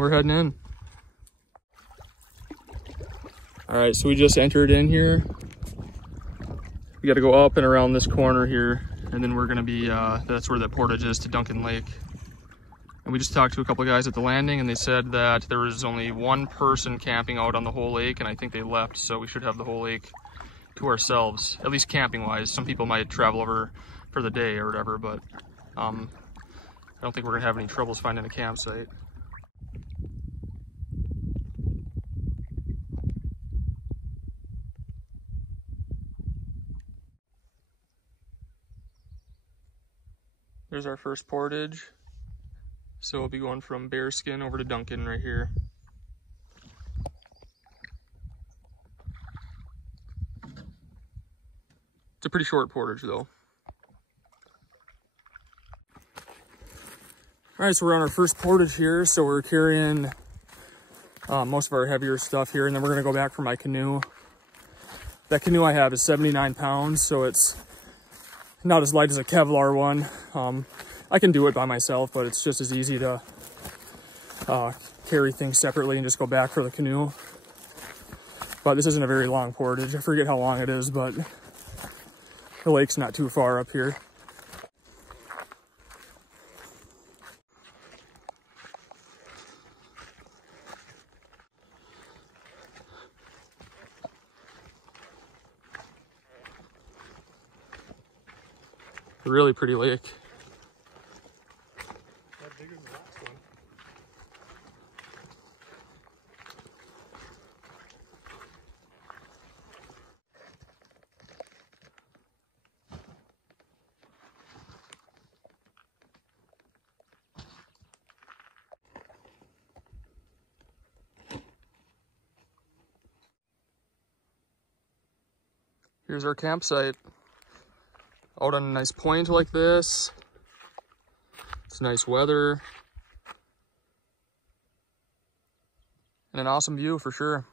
and we're heading in. All right, so we just entered in here. We got to go up and around this corner here, and then we're gonna be, that's where the portage is to Duncan Lake. And we just talked to a couple of guys at the landing, and they said that there was only one person camping out on the whole lake, and I think they left, so we should have the whole lake to ourselves, at least camping wise. Some people might travel over for the day or whatever, but I don't think we're gonna have any troubles finding a campsite. There's our first portage. So we'll be going from Bearskin over to Duncan right here. It's a pretty short portage though. All right, so we're on our first portage here. So we're carrying most of our heavier stuff here, and then we're gonna go back for my canoe. That canoe I have is 79 pounds, so it's not as light as a Kevlar one. I can do it by myself, but it's just as easy to carry things separately and just go back for the canoe. But this isn't a very long portage. I forget how long it is, but the lake's not too far up here. A really pretty lake. Bigger than the last one. Here's our campsite. Out on a nice point like this. It's nice weather. And an awesome view for sure.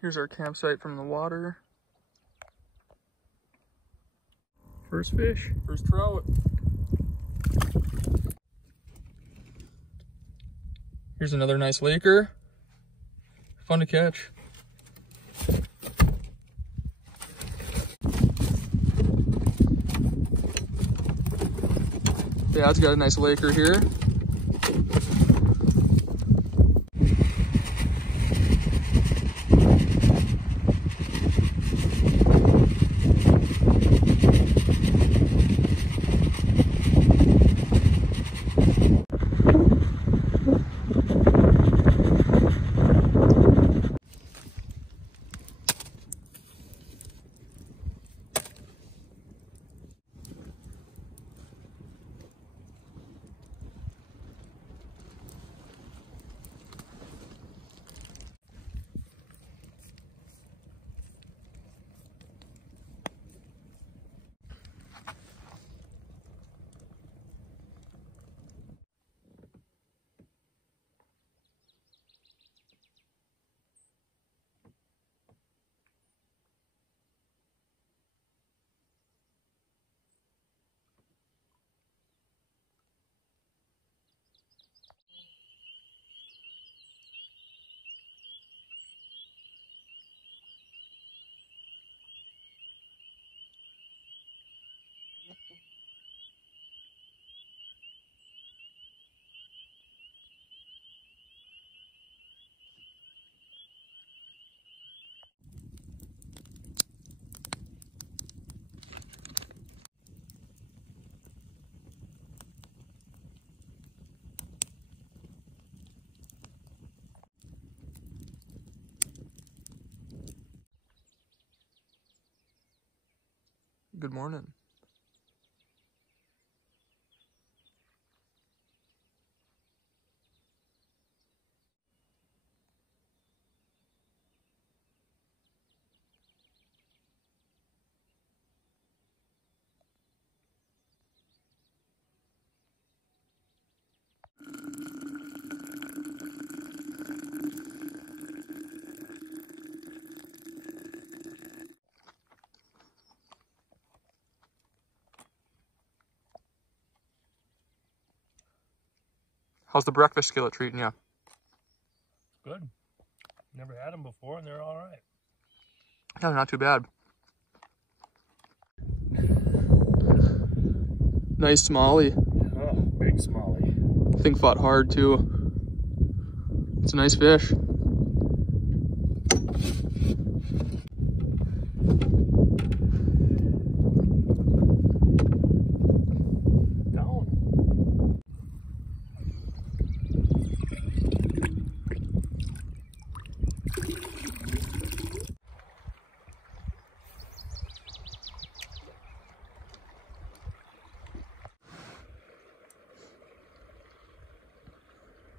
Here's our campsite from the water. First fish. First trout. Here's another nice laker. Fun to catch. Dad's got a nice laker here. Good morning. How's the breakfast skillet treating you? Good. Never had them before, and they're all right. No, not too bad. Nice smallie. Oh, big smallie. I think fought hard too. It's a nice fish.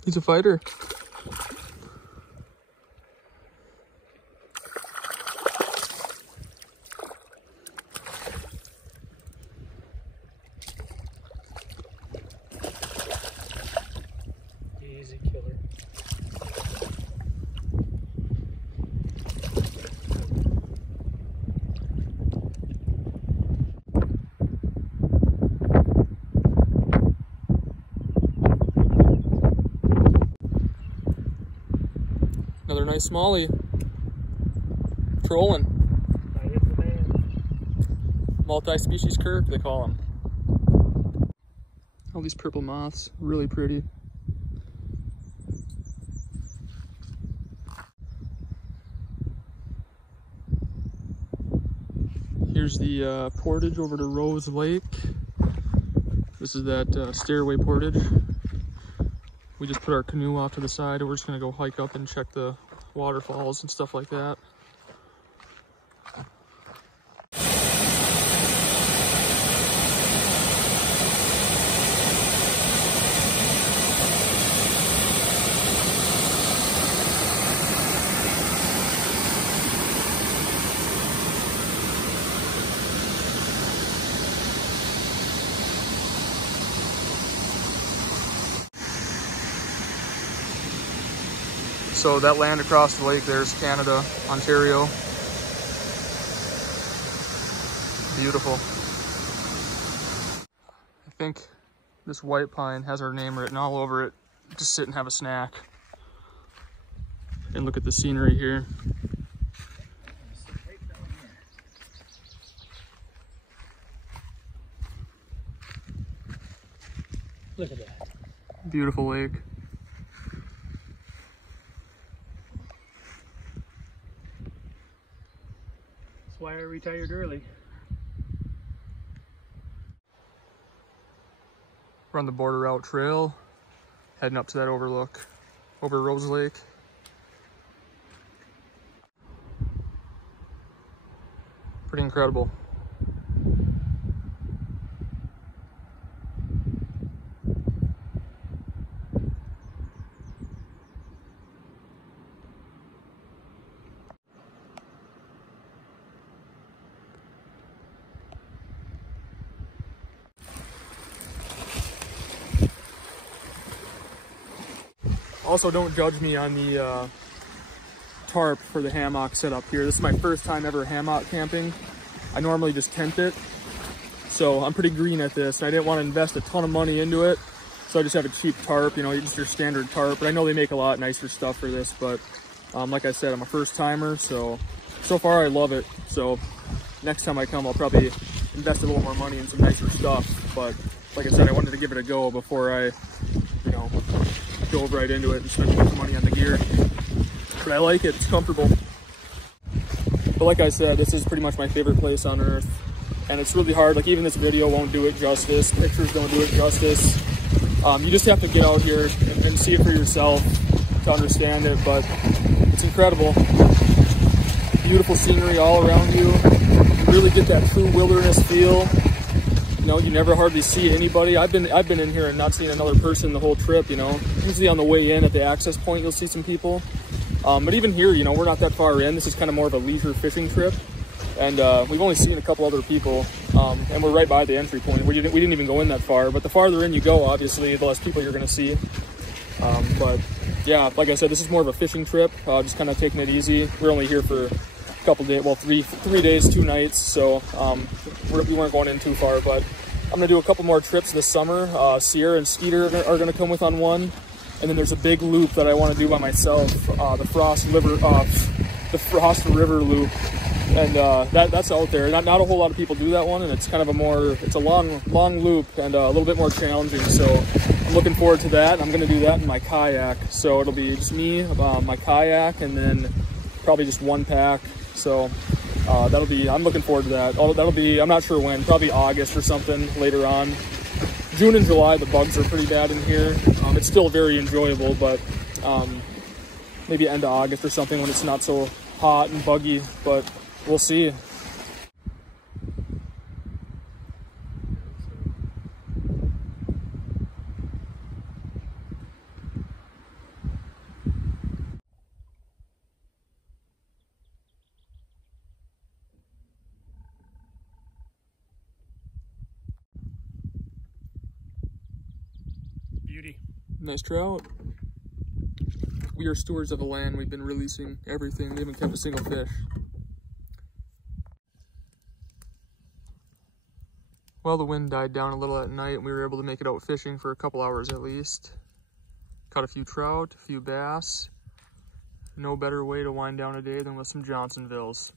He's a fighter. Easy killer. Another nice smallie. Trolling. That is the man. Multi-species kirk, they call them. All these purple moths, really pretty. Here's the portage over to Rose Lake. This is that stairway portage. We just put our canoe off to the side and we're just gonna go hike up and check the waterfalls and stuff like that. So that land across the lake, there's Canada, Ontario. Beautiful. I think this white pine has our name written all over it. Just sit and have a snack. And look at the scenery here. Look at that. Beautiful lake. That's why I retired early. We're on the Border Route Trail, heading up to that overlook over Rose Lake. Pretty incredible. Also, don't judge me on the tarp for the hammock setup here. This is my first time ever hammock camping. I normally just tent it, so I'm pretty green at this. And I didn't want to invest a ton of money into it, so I just have a cheap tarp, you know, just your standard tarp. But I know they make a lot nicer stuff for this, but like I said, I'm a first timer, so far I love it. So next time I come, I'll probably invest a little more money in some nicer stuff. But like I said, I wanted to give it a go before I, you know, dove right into it and spent a bunch of money on the gear. But I like it, it's comfortable. But like I said, this is pretty much my favorite place on earth. And it's really hard, like even this video won't do it justice, pictures don't do it justice. You just have to get out here and see it for yourself to understand it, but it's incredible. Beautiful scenery all around you. You really get that true wilderness feel. You know, you never hardly see anybody. I've been in here and not seen another person the whole trip, you know. Usually on the way in at the access point, you'll see some people. But even here, you know, we're not that far in. This is kind of more of a leisure fishing trip. And we've only seen a couple other people. And we're right by the entry point. We didn't even go in that far. But the farther in you go, obviously, the less people you're going to see. But yeah, like I said, this is more of a fishing trip. Just kind of taking it easy. We're only here for a couple days, well, three days, 2 nights. So we weren't going in too far. But I'm gonna do a couple more trips this summer. Sierra and Skeeter are gonna come with on one. And then there's a big loop that I wanna do by myself, the Frost River loop. And that's out there. Not a whole lot of people do that one, and it's kind of it's a long loop and a little bit more challenging. So I'm looking forward to that. I'm gonna do that in my kayak. So it'll be just me, my kayak, and then probably just one pack. So I'm looking forward to that. That'll be, I'm not sure when, probably August or something later on. June and July, the bugs are pretty bad in here. It's still very enjoyable, but maybe end of August or something when it's not so hot and buggy, but we'll see. Beauty. Nice trout. We are stewards of the land. We've been releasing everything. We haven't kept a single fish. Well, the wind died down a little at night, and we were able to make it out fishing for a couple hours at least. Caught a few trout, a few bass. No better way to wind down a day than with some Johnsonvilles.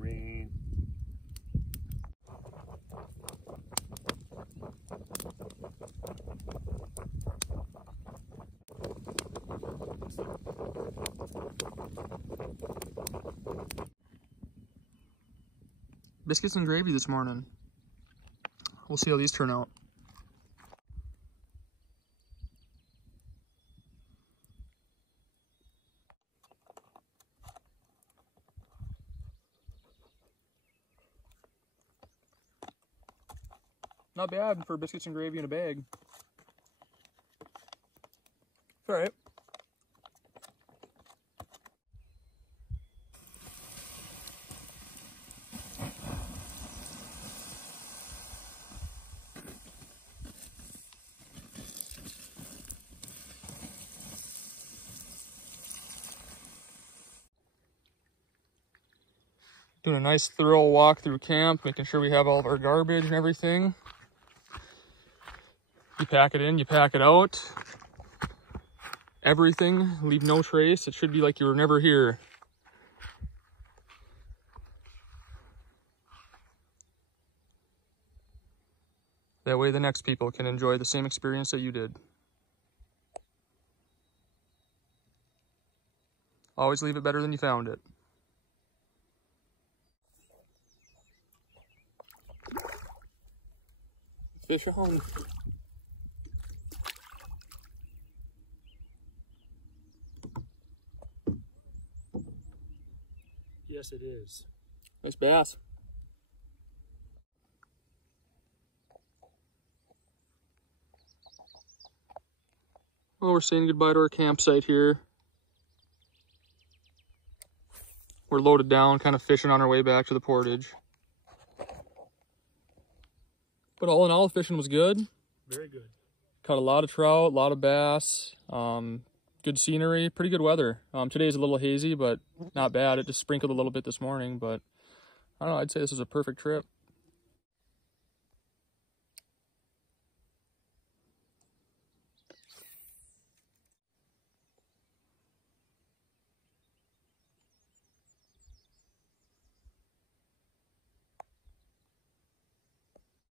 Green. Biscuits and gravy this morning. We'll see how these turn out. Not bad for biscuits and gravy in a bag. It's all right. Doing a nice thorough walk through camp, making sure we have all of our garbage and everything. You pack it in, you pack it out. Everything, leave no trace. It should be like you were never here. That way the next people can enjoy the same experience that you did. Always leave it better than you found it. Fish on. Yes, it is. Nice bass. Well, we're saying goodbye to our campsite here. We're loaded down, kind of fishing on our way back to the portage. But all in all, fishing was good. Very good. Caught a lot of trout, a lot of bass, good scenery, pretty good weather. Today's a little hazy, but not bad. It just sprinkled a little bit this morning, but I don't know, I'd say this was a perfect trip.